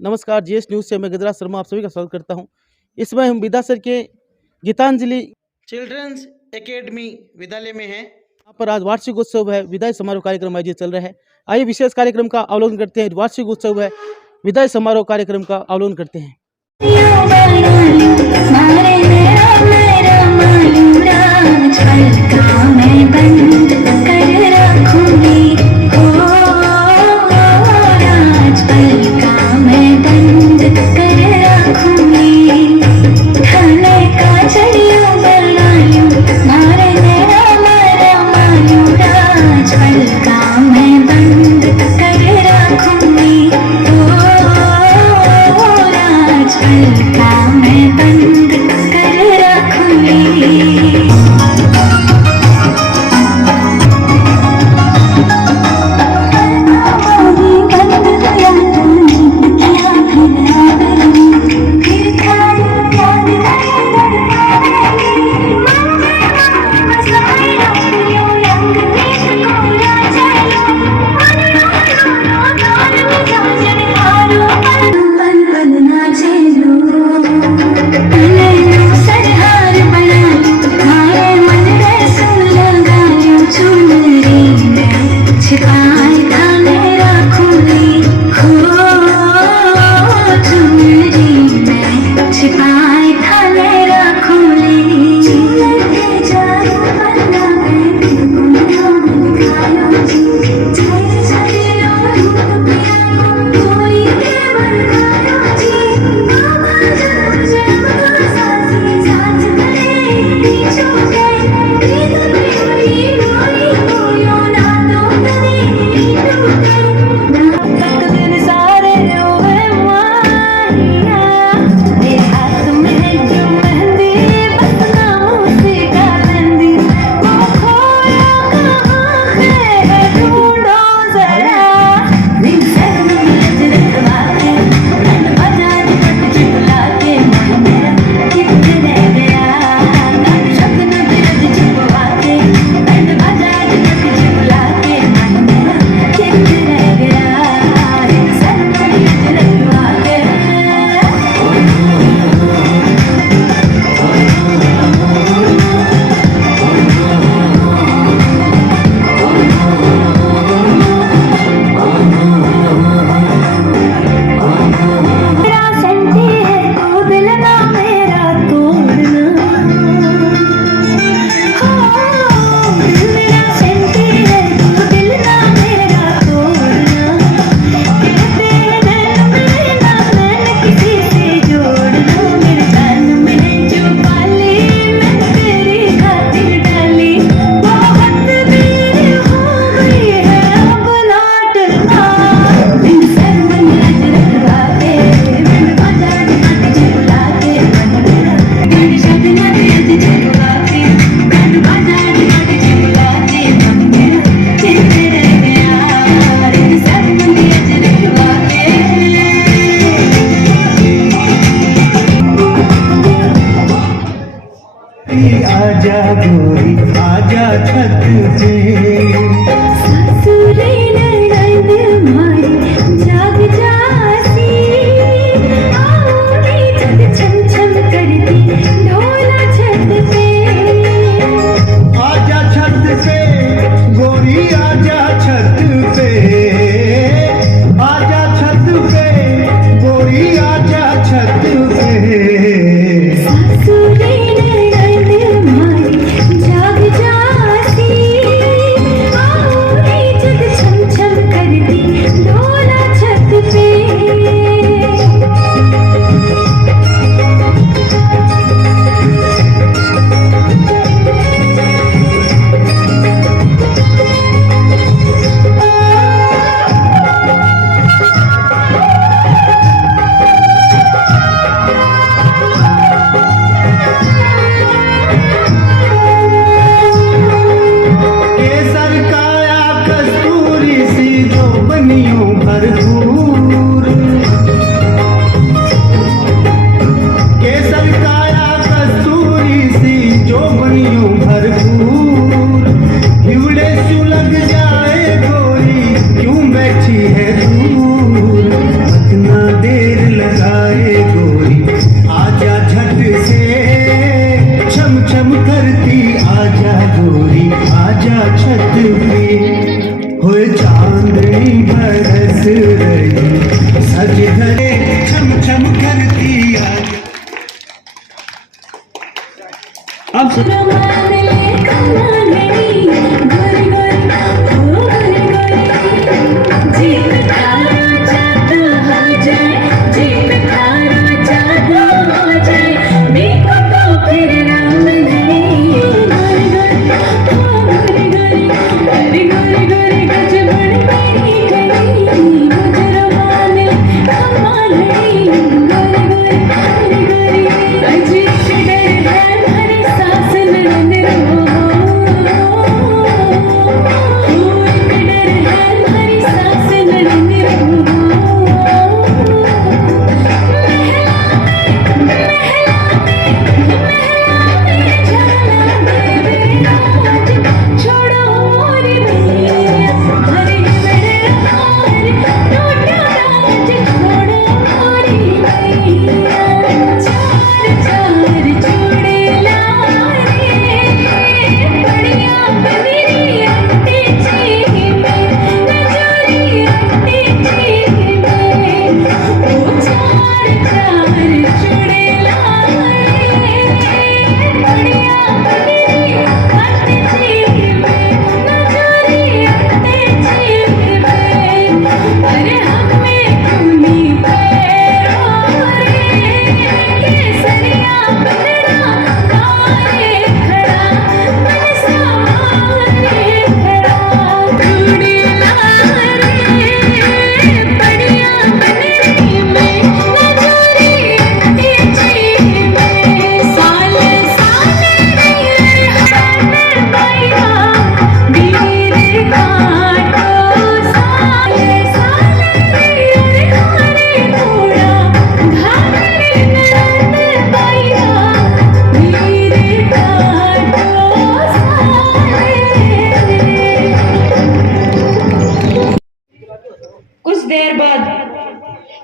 नमस्कार, GS news से मैं गजराज शर्मा आप सभी का स्वागत करता हूं। इस समय हम विद्यासर के गीतांजलि चिल्ड्रंस एकेडमी विद्यालय में हैं। यहाँ पर आज वार्षिक उत्सव है, विदाई समारोह कार्यक्रम आयोजित चल रहा है। आइए विशेष कार्यक्रम का अवलोकन करते हैं। वार्षिक उत्सव है, विदाई समारोह कार्यक्रम का अवलोकन करते हैं।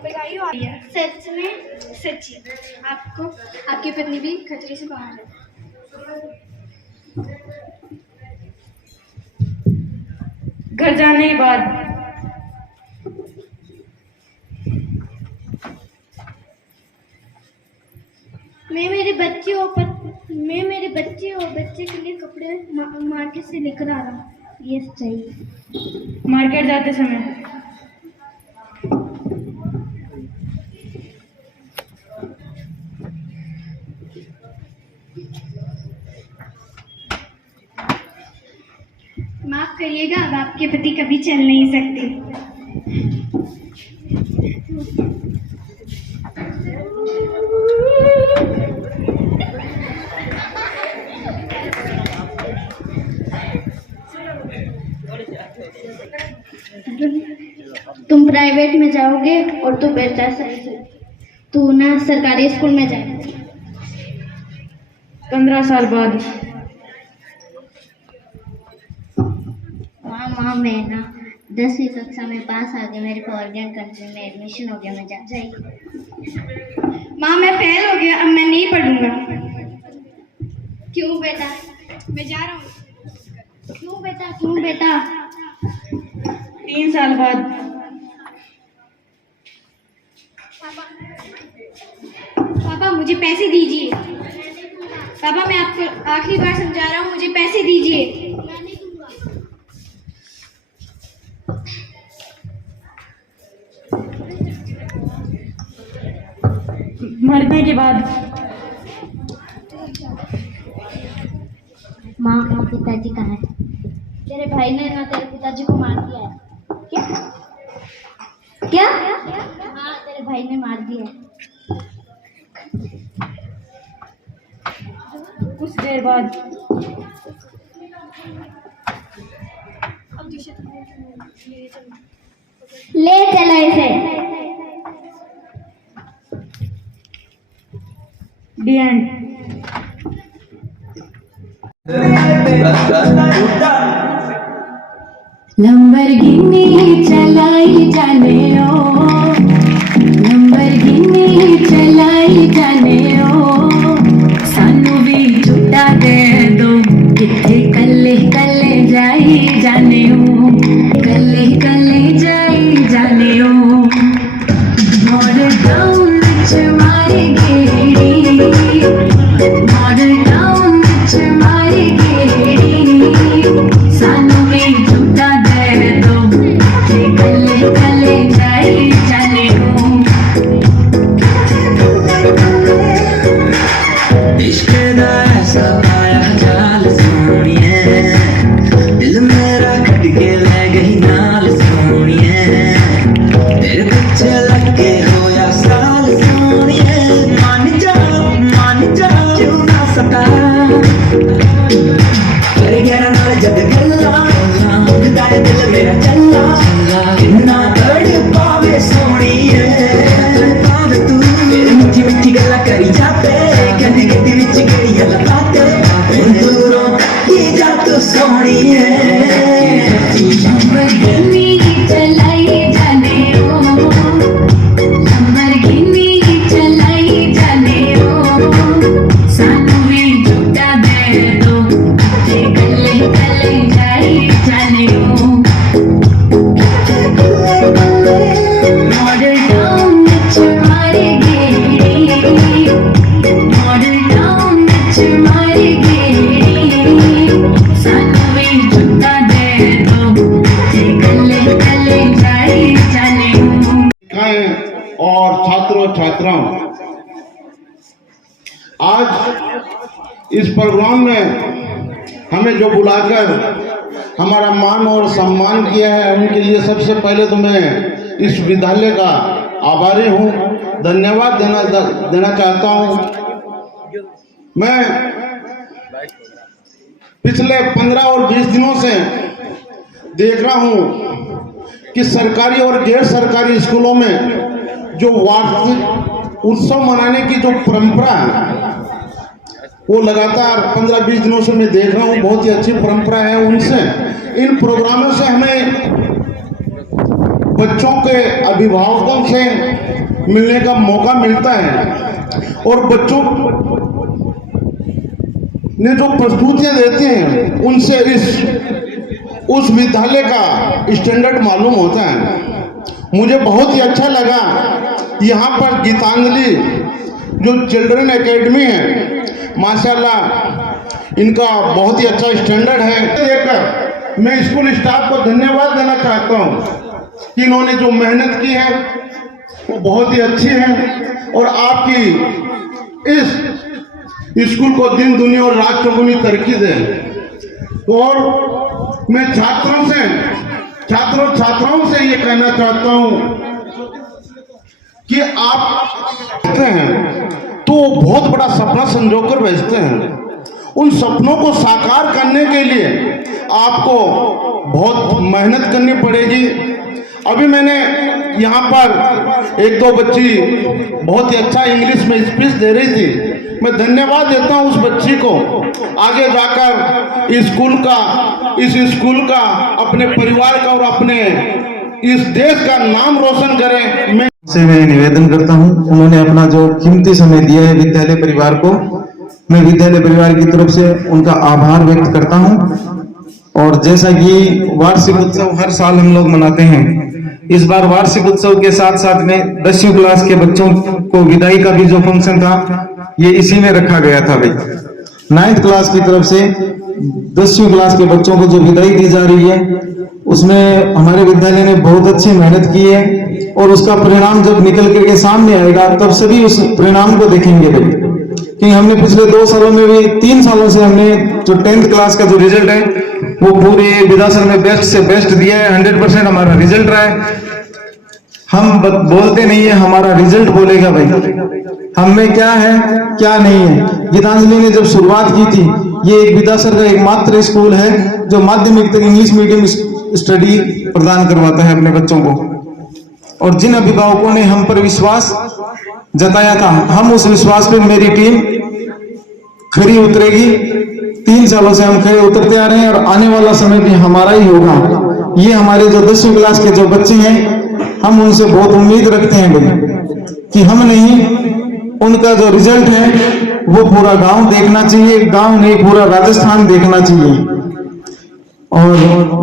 सच में सच्ची आपको आपकी पत्नी भी खतरे से बाहर है। घर जाने के बाद मैं मेरे बच्चे और बच्चे के लिए कपड़े मार्केट से लेकर आ रहा हूँ। ये चाहिए। मार्केट जाते समय माफ करिएगा, अब आपके पति कभी चल नहीं सकते। तुम प्राइवेट में जाओगे और तू बेटा सही, तू ना सरकारी स्कूल में जाएगा। 15 साल बाद माँ मैं ना 10वीं कक्षा में पास आ गई, मेरे को ऑर्गेन कंट्री में एडमिशन हो गया, मैं जा जाएगी। माँ मैं फेल हो गया, अब मैं नहीं पढ़ूंगा। क्यों बेटा? मैं जा रहा हूँ। क्यों बेटा? 3 साल बाद पापा मुझे पैसे दीजिए। पापा मैं आपको आखिरी बार समझा रहा हूँ, मुझे पैसे दीजिए। मरने के बाद माँ पिताजी कहाँ है? तेरे भाई ने ना तेरे पिताजी को मार दिया है। क्या? हाँ तेरे भाई ने मार दिया है। कुछ देर बाद ले चला इसे। दी एंड। लंबरगिनी चलाई जाने ओ, लंबरगिनी चलाई जाने ओ, सानू भी छुट्टा दे दो, किथे कल्ले कल्ले जाई जाने ओ, कल्ले कल्ले जाई जाने ओ, मॉडल टाउन विच मारी गेड़ी, मॉडल टाउन विच मारी गेड़ी, सानू भी छुट्टा दे दो, कल्ले कल्ले जाई जाने ओ। इश्क दा ऐसा पाया जाल सोनिए, दिल मेरा कट के ले गई नाल सोनिए, तेरे पीछे लग के होया साल सोनिए, मान जा क्यों ना सता, कर गया नाल जद गल्ला, दाए दिल मेरा चल्ला, किन्ना तड़ पावे सोनिए, पावे तू मेरी मीठी मीठी गल्ला करी जाते, कहंदी गड्डी विच गड़ियां लगाते, दूरों तकी जा तू सोनिए, लंबरगिनी चलाई जाने ओ, लंबरगिनी चलाई जाने ओ, सानू भी छुट्टा दे दो, कल्ले कल्ले जाई जाने ओ, मॉडल टाउन विच मारी गेड़ी, मॉडल टाउन विच मारी गेड़ी, सानू भी छुट्टा दे दो, कल्ले कल्ले जाई जाने ओ। और छात्रों छात्राओं, आज इस प्रोग्राम में हमें जो बुलाकर हमारा मान और सम्मान किया है, उनके लिए सबसे पहले तो मैं इस विद्यालय का आभारी हूँ, धन्यवाद देना चाहता हूँ। मैं पिछले 15 और 20 दिनों से देख रहा हूँ कि सरकारी और गैर सरकारी स्कूलों में जो वार्षिक उत्सव मनाने की जो परंपरा है, वो लगातार 15-20 दिनों से मैं देख रहा हूँ, बहुत ही अच्छी परंपरा है। उनसे इन प्रोग्रामों से हमें बच्चों के अभिभावकों से मिलने का मौका मिलता है और बच्चों ने जो प्रस्तुतियां देते हैं उनसे उस विद्यालय का स्टैंडर्ड मालूम होता है। मुझे बहुत ही अच्छा लगा यहाँ पर गीतांजलि जो चिल्ड्रन एकेडमी है, माशाल्लाह इनका बहुत ही अच्छा स्टैंडर्ड है। देखकर मैं स्कूल स्टाफ को धन्यवाद देना चाहता हूँ कि इन्होंने जो मेहनत की है वो बहुत ही अच्छी है और आपकी इस स्कूल को दिन दुनिया और रात चौगुनी तरक्की दे। और मैं छात्राओं से ये कहना चाहता हूँ कि आप भेजते हैं तो बहुत बड़ा सपना संजोकर भेजते हैं। उन सपनों को साकार करने के लिए आपको बहुत मेहनत करनी पड़ेगी। अभी मैंने यहाँ पर एक दो बच्ची बहुत ही अच्छा इंग्लिश में स्पीच दे रही थी। मैं धन्यवाद देता हूँ उस बच्ची को। आगे जाकर इस स्कूल का अपने परिवार का और अपने इस देश का नाम रोशन करें। मैं निवेदन करता हूँ, उन्होंने अपना जो कीमती समय दिया है विद्यालय परिवार को, मैं विद्यालय परिवार की तरफ से उनका आभार व्यक्त करता हूँ। और जैसा कि वार्षिक उत्सव हर साल हम लोग मनाते हैं, इस बार वार्षिक उत्सव के साथ साथ में 10वीं क्लास के बच्चों को विदाई का भी जो फंक्शन था ये इसी में रखा गया था। भाई 9th क्लास की तरफ से 10वीं क्लास के बच्चों को जो विदाई दी जा रही है उसमें हमारे विद्यालय ने बहुत अच्छी मेहनत की है और उसका परिणाम जब निकल करके सामने आएगा तब सभी उस परिणाम को देखेंगे। भाई कि हमने पिछले 2 सालों में भी 3 सालों से हमने जो 10th क्लास का जो रिजल्ट है वो पूरे विधासर में बेस्ट से बेस्ट दिया है। 100% हमारा रिजल्ट रहा है। हम बोलते नहीं है, हमारा रिजल्ट बोलेगा भाई हम में क्या है क्या नहीं है। गीतांजलि ने जब शुरुआत की थी, ये एक विधासर का एकमात्र स्कूल है जो माध्यमिक तक इंग्लिश मीडियम स्टडी प्रदान करवाता है अपने बच्चों को। और जिन अभिभावकों ने हम पर विश्वास जताया था, हम उस विश्वास पे मेरी टीम खरी उतरेगी। 3 सालों से हम खरे उतरते आ रहे हैं और आने वाला समय भी हमारा ही होगा। ये हमारे जो 10वीं क्लास के जो बच्चे हैं, हम उनसे बहुत उम्मीद रखते हैं भाई कि हम नहीं, उनका जो रिजल्ट है वो पूरा गांव देखना चाहिए, गांव नहीं पूरा राजस्थान देखना चाहिए। और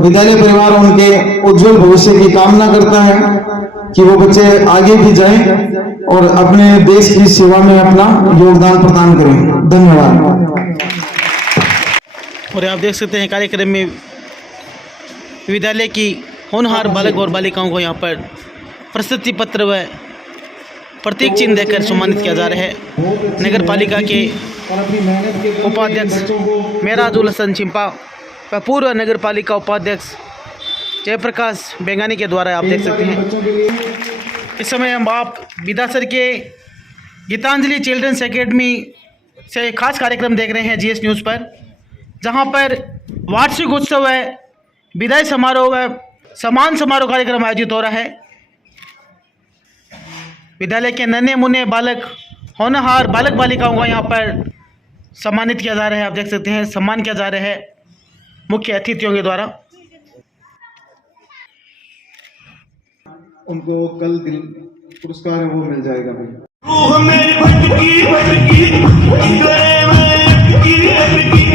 विद्यालय परिवार उनके उज्जवल भविष्य की कामना करता है कि वो बच्चे आगे भी जाएं और अपने देश की सेवा में अपना योगदान प्रदान करें। धन्यवाद। और आप देख सकते हैं कार्यक्रम में विद्यालय की होनहार बालक और बालिकाओं को यहाँ पर प्रशस्ति पत्र व प्रतीक चिन्ह देकर सम्मानित किया जा रहा है। नगर पालिका के उपाध्यक्ष मेराजुल हसन चिंपा व पूर्व नगर पालिका उपाध्यक्ष जयप्रकाश बेंगानी के द्वारा आप देख सकते हैं। इस समय हम आप विधासर के गीतांजलि चिल्ड्रंस एकेडमी से एक खास कार्यक्रम देख रहे हैं GS न्यूज़ पर, जहां पर वार्षिक उत्सव है, विदाई समारोह व सम्मान समारोह कार्यक्रम आयोजित हो रहा है। विद्यालय के नन्हे मुन्ने बालक होनहार बालक बालिकाओं को यहाँ पर सम्मानित किया जा रहा है। आप देख सकते हैं सम्मान किया जा रहा है मुख्य अतिथियों के द्वारा। उनको कल पुरस्कार है वो मिल जाएगा भाई। रूह मेरी भटकी भटकी गए मैं अटकी अटकी,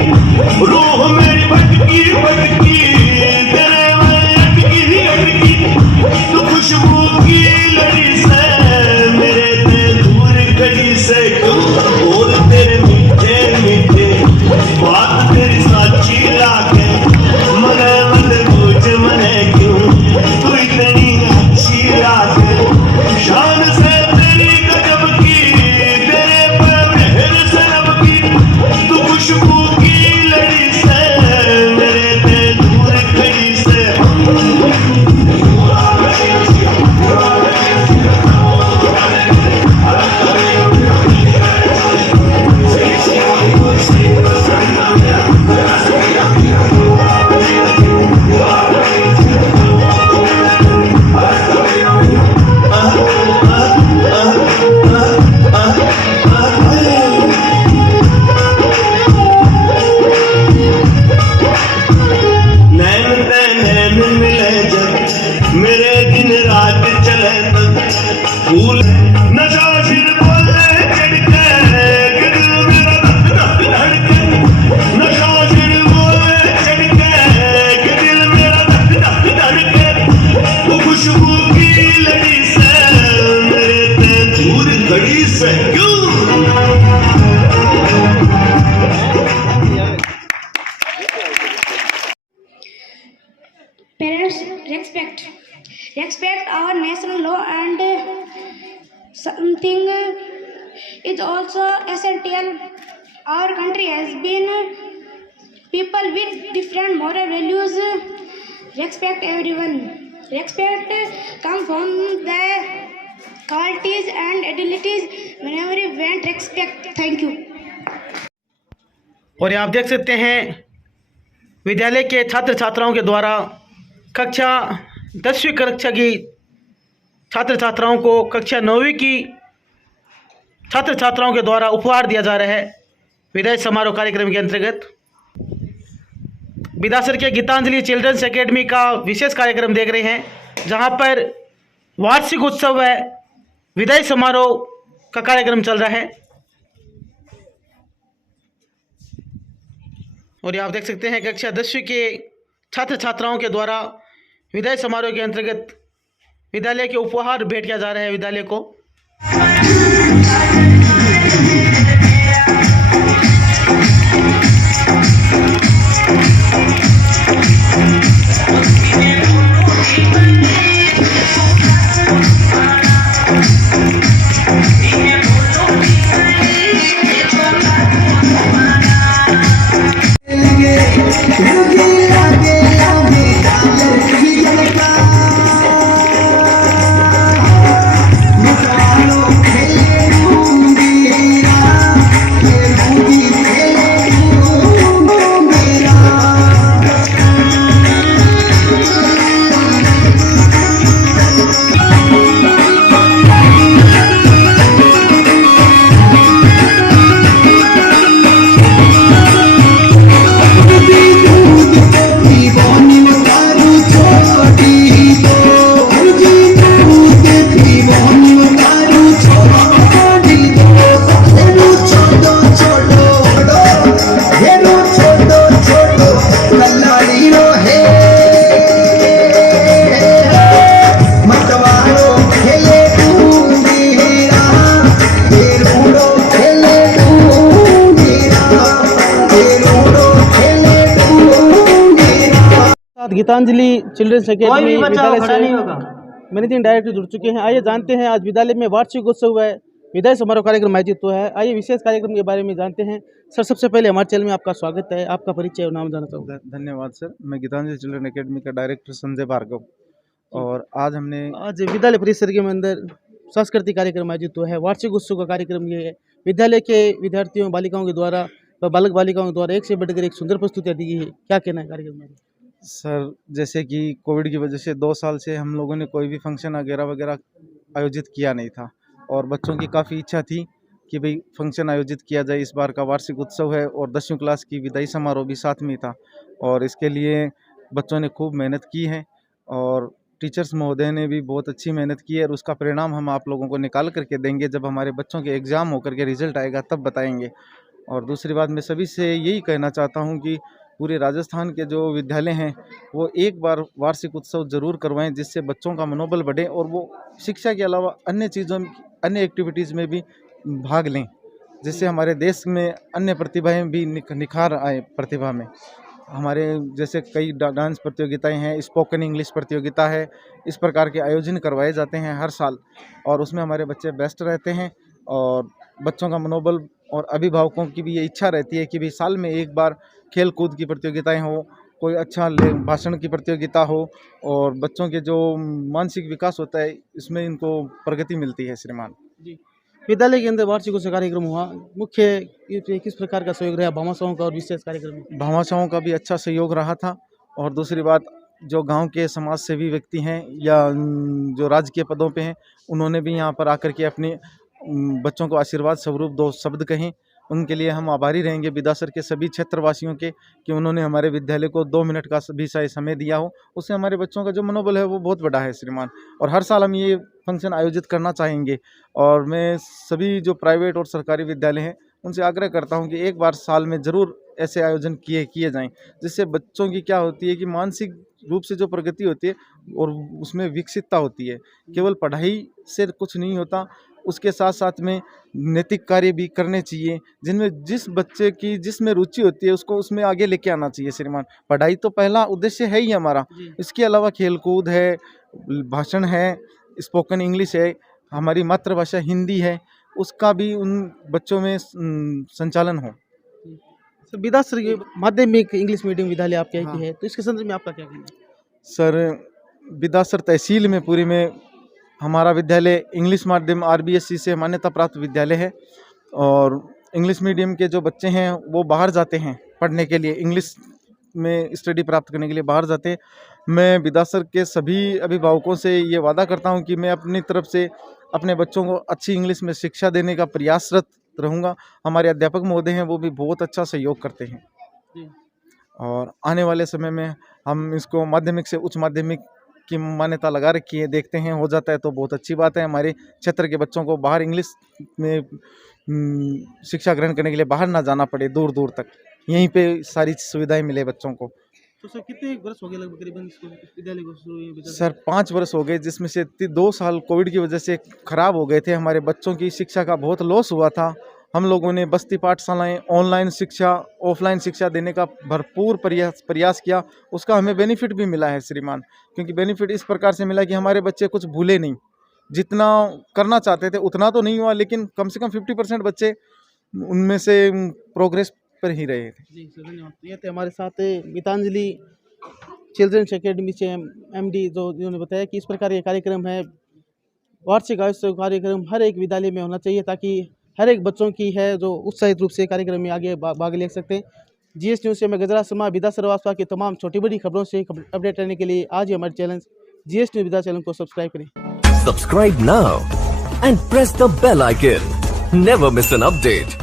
रूह मेरी भटकी भटकी गए मैं अटकी अटकी। तू खुशबू की लड़ी से मेरे दिल दूर कड़ी से, बोल तेरे मीठे मीठे बात तेरी साची लागे, मने मने पूछ मने क्यों तू इतनी अच्छी लागे। शान से तेरी गजब की, तेरे पर मेहर सरब की, तू खुशबू की लड़ी से मेरे दिल दूर फूल नशा सिर बोले चढ़ के कि दिल मेरा धक धक धड़के नशा सिर बोले चढ़ के कि दिल मेरा धक धक धड़के वो खुशबू की लड़ी से मेरे ते दूर घड़ी से क्यों Parents, respect our national law and something is also essential. Our country has been people with different moral values. Respect everyone. Respect comes from the qualities and abilities. Whenever you want respect, thank you. और ये आप देख सकते हैं विद्यालय के छात्र छात्राओं के द्वारा कक्षा 10वीं कक्षा की छात्र छात्राओं को कक्षा 9वीं की छात्र छात्राओं के द्वारा उपहार दिया जा रहा है विदाई समारोह कार्यक्रम के अंतर्गत। विदासर के गीतांजलि चिल्ड्रंस एकेडमी का विशेष कार्यक्रम देख रहे हैं जहां पर वार्षिक उत्सव व विदाई समारोह का कार्यक्रम चल रहा है। और ये आप देख सकते हैं कक्षा 10वीं के छात्र छात्राओं के द्वारा विदाई समारोह के अंतर्गत विद्यालय के उपहार भेंट किया जा रहा है विद्यालय को। गीतांजलि चिल्ड्रंस एकेडमी विद्यालय से मैनेजिंग डायरेक्टर जुड़ चुके हैं। आइए जानते हैं आज विद्यालय में वार्षिक उत्सव है विदाई समारोह कार्यक्रम आयोजित हुआ है। आइए विशेष कार्यक्रम के बारे में जानते हैं। सर सबसे पहले हमारे चैनल में आपका स्वागत है, आपका परिचय और नाम जानना चाहूँगा। धन्यवाद सर। मैं गीतांजलि चिल्ड्रन एकेडमी का डायरेक्टर संजय भार्गव और आज विद्यालय परिसर के अंदर सांस्कृतिक कार्यक्रम आयोजित हुआ है। वार्षिक उत्सव का कार्यक्रम ये है। विद्यालय के विद्यार्थियों बालिकाओं के द्वारा व बालक बालिकाओं के द्वारा एक से बढ़कर एक सुंदर प्रस्तुतियाँ दी गई है। क्या कहना है कार्यक्रम में? सर जैसे कि कोविड की वजह से 2 साल से हम लोगों ने कोई भी फंक्शन वगैरह आयोजित किया नहीं था और बच्चों की काफ़ी इच्छा थी कि भाई फंक्शन आयोजित किया जाए। इस बार का वार्षिक उत्सव है और 10वीं क्लास की विदाई समारोह भी साथ में था और इसके लिए बच्चों ने खूब मेहनत की है और टीचर्स महोदय ने भी बहुत अच्छी मेहनत की है और उसका परिणाम हम आप लोगों को निकाल करके देंगे। जब हमारे बच्चों के एग्ज़ाम होकर के रिजल्ट आएगा तब बताएंगे। और दूसरी बात मैं सभी से यही कहना चाहता हूँ कि पूरे राजस्थान के जो विद्यालय हैं वो एक बार वार्षिक उत्सव ज़रूर करवाएं जिससे बच्चों का मनोबल बढ़े और वो शिक्षा के अलावा अन्य चीज़ों अन्य एक्टिविटीज़ में भी भाग लें, जिससे हमारे देश में अन्य प्रतिभाएं भी निखार आए। प्रतिभा में हमारे जैसे कई डांस प्रतियोगिताएं हैं, स्पोकन इंग्लिश प्रतियोगिता है, इस प्रकार के आयोजन करवाए जाते हैं हर साल और उसमें हमारे बच्चे बेस्ट रहते हैं और बच्चों का मनोबल और अभिभावकों की भी ये इच्छा रहती है कि भी साल में एक बार खेल कूद की प्रतियोगिताएं हो, कोई अच्छा भाषण की प्रतियोगिता हो और बच्चों के जो मानसिक विकास होता है इसमें इनको प्रगति मिलती है। श्रीमान जी, विद्यालय के अंदर वार्षिक उत्सव कार्यक्रम हुआ, मुख्य किस प्रकार का सहयोग रहा भामाशाहों का और विशेष कार्यक्रम? भामाशाहों का भी अच्छा सहयोग रहा था और दूसरी बात जो गांव के समाज सेवी व्यक्ति हैं या जो राजकीय पदों पे हैं उन्होंने भी यहाँ पर आकर के अपने बच्चों को आशीर्वाद स्वरूप 2 शब्द कहें उनके लिए हम आभारी रहेंगे विदासर के सभी क्षेत्रवासियों के कि उन्होंने हमारे विद्यालय को 2 मिनट का भी समय दिया हो। उससे हमारे बच्चों का जो मनोबल है वो बहुत बड़ा है श्रीमान, और हर साल हम ये फंक्शन आयोजित करना चाहेंगे। और मैं सभी जो प्राइवेट और सरकारी विद्यालय हैं उनसे आग्रह करता हूं कि एक बार साल में ज़रूर ऐसे आयोजन किए जाएं, जिससे बच्चों की क्या होती है कि मानसिक रूप से जो प्रगति होती है और उसमें विकसितता होती है। केवल पढ़ाई से कुछ नहीं होता, उसके साथ साथ में नैतिक कार्य भी करने चाहिए, जिनमें जिस बच्चे की जिसमें रुचि होती है उसको उसमें आगे लेके आना चाहिए श्रीमान। पढ़ाई तो पहला उद्देश्य है ही हमारा, इसके अलावा खेलकूद है, भाषण है, स्पोकन इंग्लिश है, हमारी मातृभाषा हिंदी है, उसका भी उन बच्चों में संचालन हो। सर विदासर ये माध्यमिक इंग्लिश मीडियम विद्यालय आपके यहाँ की है, तो इसके संदर्भ में आपका क्या कहना है? सर विदासर तहसील में पूरी में हमारा विद्यालय इंग्लिश माध्यम RBSC से मान्यता प्राप्त विद्यालय है, और इंग्लिश मीडियम के जो बच्चे हैं वो बाहर जाते हैं पढ़ने के लिए, इंग्लिश में स्टडी प्राप्त करने के लिए बाहर जाते हैं। मैं विदासर के सभी अभिभावकों से ये वादा करता हूँ कि मैं अपनी तरफ से अपने बच्चों को अच्छी इंग्लिश में शिक्षा देने का प्रयासरत रहूँगा। हमारे अध्यापक महोदय हैं वो भी बहुत अच्छा सहयोग करते हैं, और आने वाले समय में हम इसको माध्यमिक से उच्च माध्यमिक की मान्यता लगा रखी है, देखते हैं हो जाता है तो बहुत अच्छी बात है। हमारे क्षेत्र के बच्चों को बाहर इंग्लिश में शिक्षा ग्रहण करने के लिए बाहर ना जाना पड़े दूर दूर तक, यहीं पे सारी सुविधाएं मिले बच्चों को। तो सर कितने वर्ष हो गए लगभग करीबन इसको विद्यालय को शुरू हुए? सर 5 वर्ष हो गए, जिसमें से 2 साल कोविड की वजह से खराब हो गए थे। हमारे बच्चों की शिक्षा का बहुत लॉस हुआ था। हम लोगों ने बस्ती पाठशालाएं, ऑनलाइन शिक्षा, ऑफलाइन शिक्षा देने का भरपूर प्रयास किया, उसका हमें बेनिफिट भी मिला है श्रीमान। क्योंकि बेनिफिट इस प्रकार से मिला कि हमारे बच्चे कुछ भूले नहीं, जितना करना चाहते थे उतना तो नहीं हुआ, लेकिन कम से कम 50% बच्चे उनमें से प्रोग्रेस पर ही रहे थे। जी सर धन्यवाद। ये थे हमारे साथ गीतांजलि चिल्ड्रंस एकेडमी से MD जो जिन्होंने बताया कि इस प्रकार ये कार्यक्रम है, वार्षिक आयोजित कार्यक्रम हर एक विद्यालय में होना चाहिए, ताकि हर एक बच्चों की है जो उत्साहित रूप से कार्यक्रम में आगे भाग ले सकते हैं। GS न्यूज़ से मैं गजरा शर्मा विदासर वासपा की तमाम छोटी बड़ी खबरों से अपडेट रहने के लिए आज ही हमारे चैनल GS न्यूज़ विदा चैनल को सब्सक्राइब करें। Subscribe now and press the bell icon. Never miss an update.